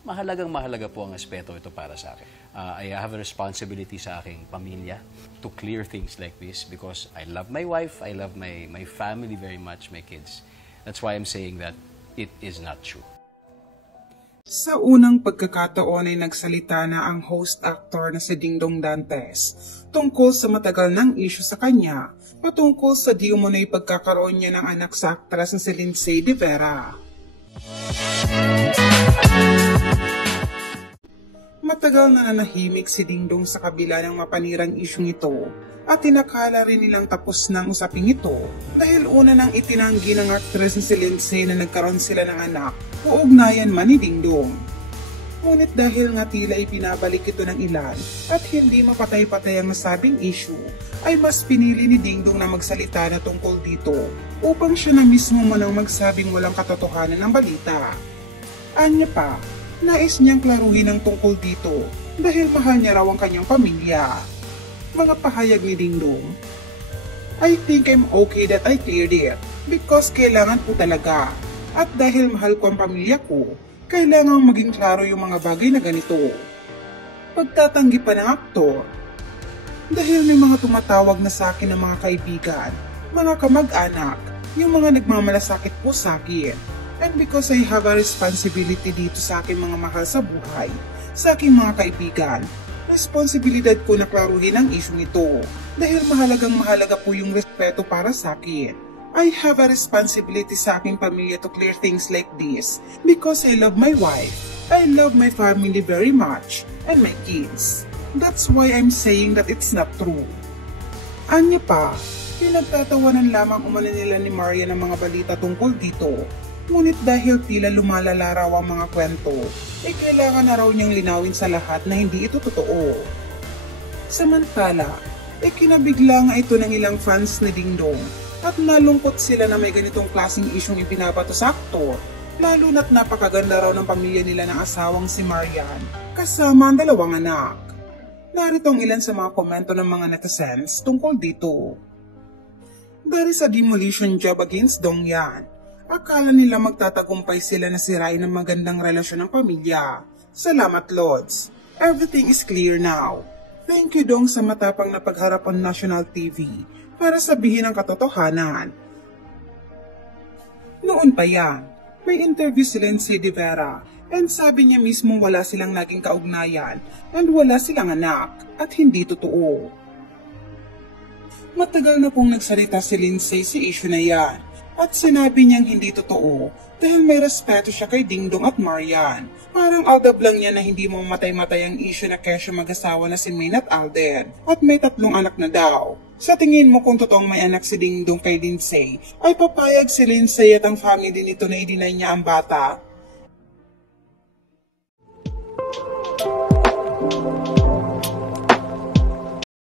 mahalagang-mahalaga po ang aspeto ito para sa akin. I have a responsibility sa aking pamilya to clear things like this because I love my wife, I love my family very much, my kids. That's why I'm saying that it is not true. Sa unang pagkakataon ay nagsalita na ang host actor na si Dingdong Dantes tungkol sa matagal ng issue sa kanya patungkol sa di umano'y pagkakaroon niya ng anak sa aktres na si Lindsay De Vera. Matagal na nanahimik si Dingdong sa kabila ng mapanirang isyung ito at tinakala rin nilang tapos ng usaping ito dahil una nang itinanggi ng aktres na si Lindsay na nagkaroon sila ng anak o ugnayan man ni Dingdong. Ngunit dahil nga tila ipinabalik ito ng ilan at hindi mapatay-patay ang nasabing issue, ay mas pinili ni Dingdong na magsalita na tungkol dito upang siya na mismo manang magsabing walang katotohanan ng balita. Anya pa, nais niyang klaruhin ang tungkol dito dahil mahal niya raw ang kanyang pamilya. Mga pahayag ni Dingdong, I think I'm okay that I cleared it because kailangan po talaga. At dahil mahal ko ang pamilya ko, kailangang maging klaro yung mga bagay na ganito. Pagtatanggi pa ng aktor, dahil may mga tumatawag na sa akin ng mga kaibigan, mga kamag-anak, yung mga nagmamalasakit po sa akin. And because I have a responsibility dito sa aking mga mahal sa buhay, sa aking mga kaibigan, responsibilidad ko na klaruhin ang isyong ito dahil mahalagang-mahalaga po yung respeto para sa akin. I have a responsibility sa aking pamilya to clear things like this because I love my wife, I love my family very much, and my kids. That's why I'm saying that it's not true. Anya pa, pinagtatawanan lamang umano nila ni Maria ng mga balita tungkol dito. Ngunit dahil tila lumalala raw ang mga kwento, ay kailangan na raw niyang linawin sa lahat na hindi ito totoo. Samantala, ay kinabigla nga ito ng ilang fans ni Dingdong at nalungkot sila na may ganitong klaseng isyong ipinabato sa aktor, lalo na't napakaganda raw ng pamilya nila ng asawang si Marian, kasama ang dalawang anak. Narito ang ilan sa mga komento ng mga netizens tungkol dito. There is a demolition job against Dong Yan. Akala nila magtatagumpay sila na sirain ang magandang relasyon ng pamilya. Salamat Lods. Everything is clear now. Thank you Dong sa matapang na pagharap on National TV para sabihin ang katotohanan. Noon pa yan, may interview si Lindsay De Vera and sabi niya mismo wala silang naging kaugnayan and wala silang anak at hindi totoo. Matagal na pong nagsalita si Lindsay sa issue na yan at sinabi niyang hindi totoo dahil may respeto siya kay Dingdong at Marian. Parang aldab lang niya na hindi mamatay-matay ang issue na kesyo mag-asawa na si Maine at Alden at may 3 anak na daw. Sa tingin mo kung totoong may anak si Dingdong kay Lindsay, ay papayag si Lindsay at ang family nito na i-deny niya ang bata?